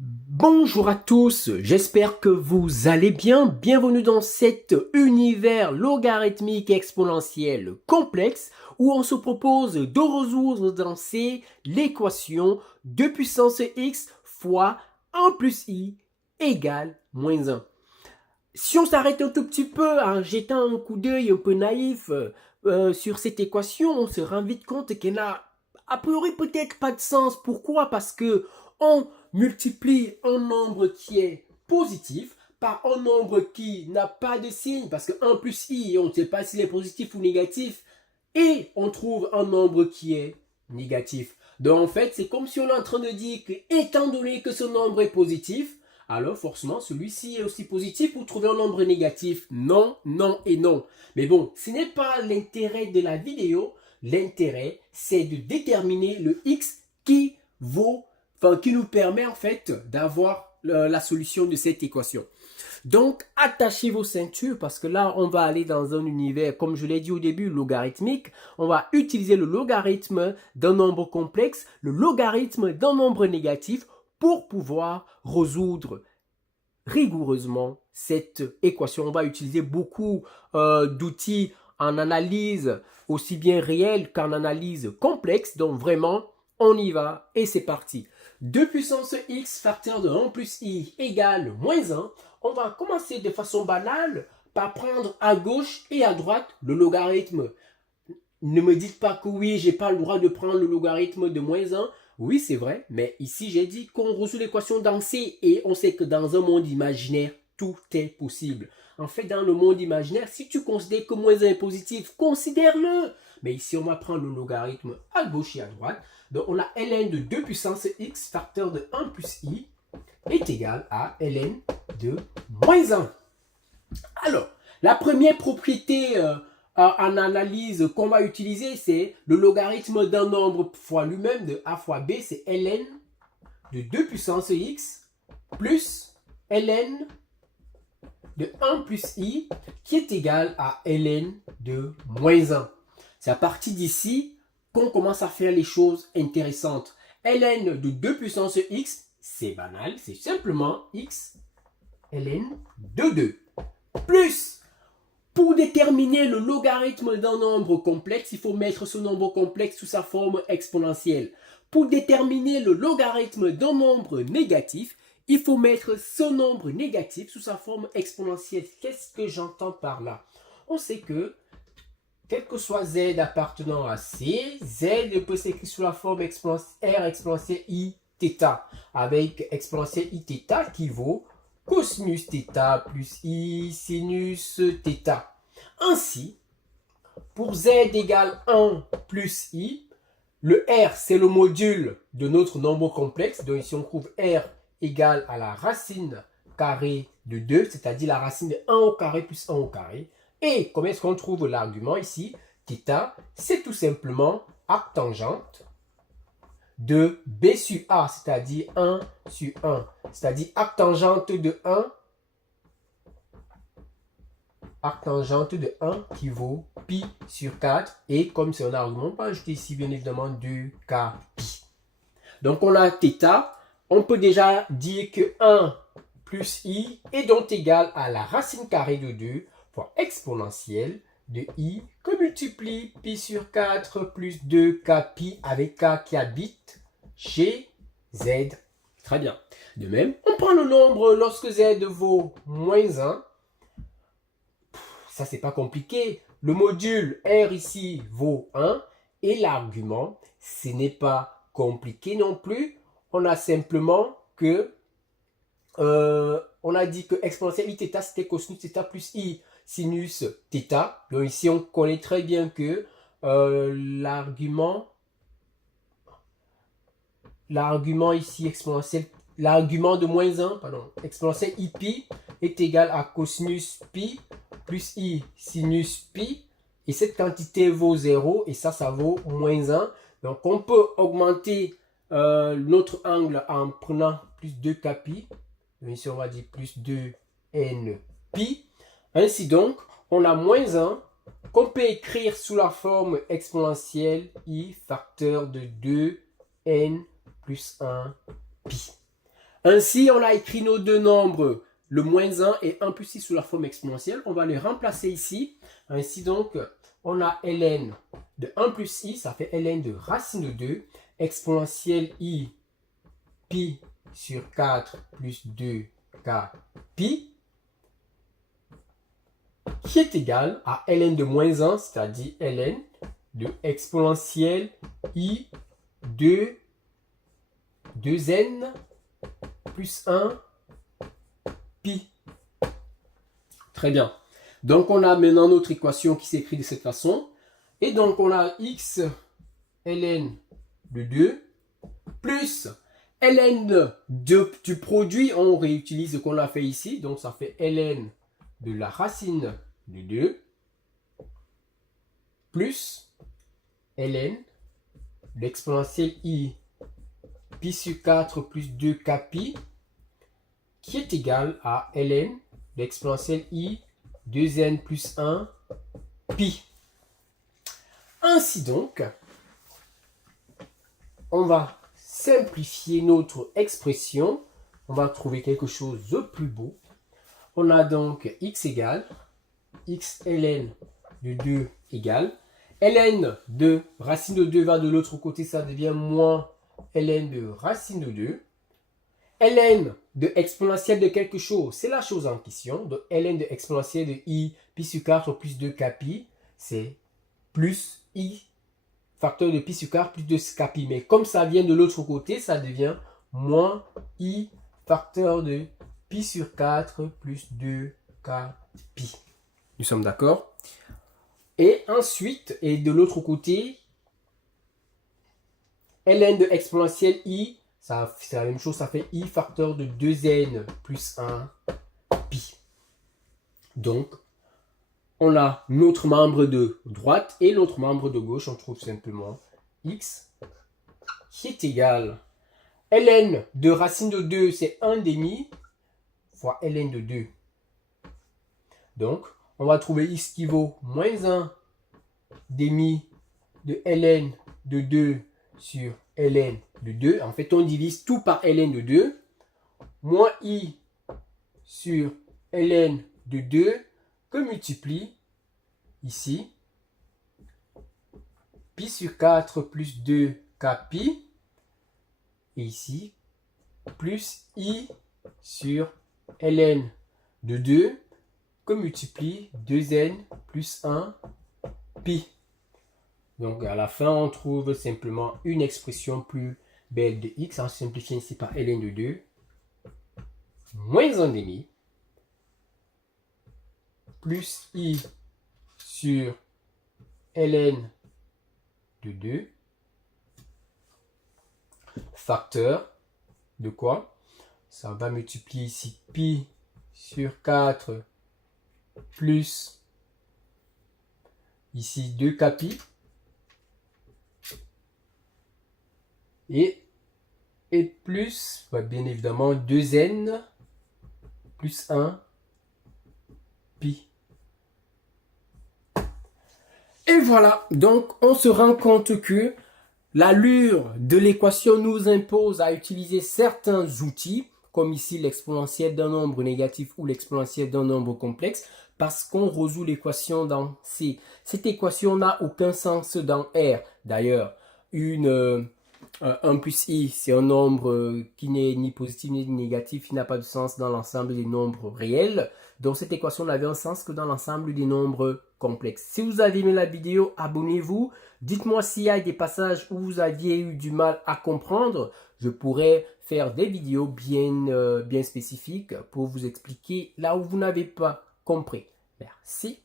Bonjour à tous, j'espère que vous allez bien. Bienvenue dans cet univers logarithmique exponentiel complexe où on se propose de résoudre dans C l'équation 2 puissance x fois 1 plus i égale moins 1. Si on s'arrête un tout petit peu en jetant un coup d'œil un peu naïf sur cette équation, on se rend vite compte qu'elle n'a a priori peut-être pas de sens. Pourquoi? Parce que on multiplie un nombre qui est positif par un nombre qui n'a pas de signe, parce que 1 plus i, on ne sait pas s'il est positif ou négatif, et on trouve un nombre qui est négatif. Donc en fait, c'est comme si on est en train de dire que, étant donné que ce nombre est positif, alors forcément celui-ci est aussi positif pour trouver un nombre négatif. Non, non et non. Mais bon, ce n'est pas l'intérêt de la vidéo. L'intérêt, c'est de déterminer le x qui nous permet en fait d'avoir la solution de cette équation. Donc, attachez vos ceintures parce que là, on va aller dans un univers, comme je l'ai dit au début, logarithmique. On va utiliser le logarithme d'un nombre complexe, le logarithme d'un nombre négatif pour pouvoir résoudre rigoureusement cette équation. On va utiliser beaucoup d'outils en analyse aussi bien réelle qu'en analyse complexe. Donc vraiment, on y va et c'est parti. 2 puissance x facteur de 1 plus i égale moins 1. On va commencer de façon banale par prendre à gauche et à droite le logarithme. Ne me dites pas que oui, j'ai pas le droit de prendre le logarithme de moins 1. Oui, c'est vrai, mais ici j'ai dit qu'on résout l'équation dans C et on sait que dans un monde imaginaire, tout est possible. En fait, dans le monde imaginaire, si tu considères que moins 1 est positif, considère-le. Mais ici, on va prendre le logarithme à gauche et à droite. Donc, on a ln de 2 puissance x facteur de 1 plus i est égal à ln de moins 1. Alors, la première propriété en analyse qu'on va utiliser, c'est le logarithme d'un nombre fois lui-même de a fois b, c'est ln de 2 puissance x plus ln de 1 plus i qui est égal à ln de moins 1. C'est à partir d'ici qu'on commence à faire les choses intéressantes. Ln de 2 puissance x, c'est banal, c'est simplement x ln de 2 plus, pour déterminer le logarithme d'un nombre complexe, il faut mettre ce nombre complexe sous sa forme exponentielle. Pour déterminer le logarithme d'un nombre négatif, il faut mettre ce nombre négatif sous sa forme exponentielle. Qu'est-ce que j'entends par là? On sait que, quel que soit z appartenant à c, z peut s'écrire sous la forme r exponentielle i θ, avec exponentielle i θ qui vaut cosinus θ plus i sinus θ. Ainsi, pour z égale 1 plus i, le r c'est le module de notre nombre complexe. Donc ici on trouve r égale à la racine carrée de 2, c'est-à-dire la racine de 1 au carré plus 1 au carré. Et comment est-ce qu'on trouve l'argument ici? Θ, c'est tout simplement arctangente de b sur a, c'est-à-dire 1 sur 1. C'est-à-dire arctangente de 1, arctangente de 1 qui vaut pi sur 4. Et comme c'est un argument, on peut ajouter ici bien évidemment 2k pi. Donc on a θ. On peut déjà dire que 1 plus i est donc égal à la racine carrée de 2 fois exponentielle de i que multiplie pi sur 4 plus 2k pi avec k qui habite chez z. Très bien. De même, on prend le nombre lorsque z vaut moins 1. Ça, c'est pas compliqué. Le module R ici vaut 1 et l'argument, ce n'est pas compliqué non plus. On a simplement que, on a dit que exponentielle i θ, c'était cosinus θ plus i sinus θ. Donc ici, on connaît très bien que l'argument ici exponentielle, l'argument de moins 1, pardon, exponentielle i pi est égal à cosinus pi plus i sinus pi, et cette quantité vaut 0, et ça vaut moins 1. Donc on peut augmenter notre angle en prenant plus 2k pi, donc ici on va dire plus 2n pi. Ainsi donc, on a moins 1 qu'on peut écrire sous la forme exponentielle i facteur de 2n plus 1 pi. Ainsi, on a écrit nos deux nombres, le moins 1 et 1 plus i sous la forme exponentielle. On va les remplacer ici. Ainsi donc, on a ln de 1 plus i, ça fait ln de racine de 2, exponentielle i pi sur 4 plus 2k pi, qui est égal à ln de moins 1, c'est-à-dire ln de exponentielle i de 2n plus 1 pi. Très bien. Donc, on a maintenant notre équation qui s'écrit de cette façon. Et donc, on a x ln de 2 plus ln du produit. On réutilise ce qu'on a fait ici. Donc, ça fait ln de la racine de 2 plus ln l'exponentielle i pi sur 4 plus 2k pi, qui est égal à ln l'exponentielle i 2n plus 1 pi. Ainsi donc, on va simplifier notre expression. On va trouver quelque chose de plus beau. On a donc x égale x ln de 2 égale ln de racine de 2 va de l'autre côté, ça devient moins ln de racine de 2. ln de exponentielle de quelque chose, c'est la chose en question. Donc ln de exponentielle de i pi sur 4 plus 2k pi, c'est plus i facteur de pi sur 4 plus 2k pi. Mais comme ça vient de l'autre côté, ça devient moins i facteur de pi sur 4 plus 2k pi. Nous sommes d'accord? Et ensuite, et de l'autre côté, ln de exponentielle i, c'est la même chose, ça fait i facteur de 2n plus 1 pi. Donc, on a notre membre de droite et notre membre de gauche. On trouve simplement x qui est égal. Ln de racine de 2, c'est 1 demi fois ln de 2. Donc, on va trouver x qui vaut moins 1 demi de ln de 2 sur ln de 2. En fait, on divise tout par ln de 2. Moins i sur ln de 2 que multiplie ici pi sur 4 plus 2k pi. Et ici, plus i sur ln de 2 que multiplie 2n plus 1 pi. Donc à la fin, on trouve simplement une expression plus belle de x en simplifiant ici par ln de 2 moins 1 demi plus i sur ln de 2 facteur de quoi? Ça va multiplier ici pi sur 4 plus ici 2k pi et plus bien évidemment 2n plus 1 pi. Et voilà, donc on se rend compte que l'allure de l'équation nous impose à utiliser certains outils, comme ici l'exponentielle d'un nombre négatif ou l'exponentielle d'un nombre complexe, parce qu'on résout l'équation dans C. Cette équation n'a aucun sens dans R. D'ailleurs, 1 plus i, c'est un nombre qui n'est ni positif ni négatif, qui n'a pas de sens dans l'ensemble des nombres réels. Donc cette équation n'avait un sens que dans l'ensemble des nombres complexes. Si vous avez aimé la vidéo, abonnez-vous. Dites-moi s'il y a des passages où vous aviez eu du mal à comprendre. Je pourrais faire des vidéos bien spécifiques pour vous expliquer là où vous n'avez pas compris. Merci.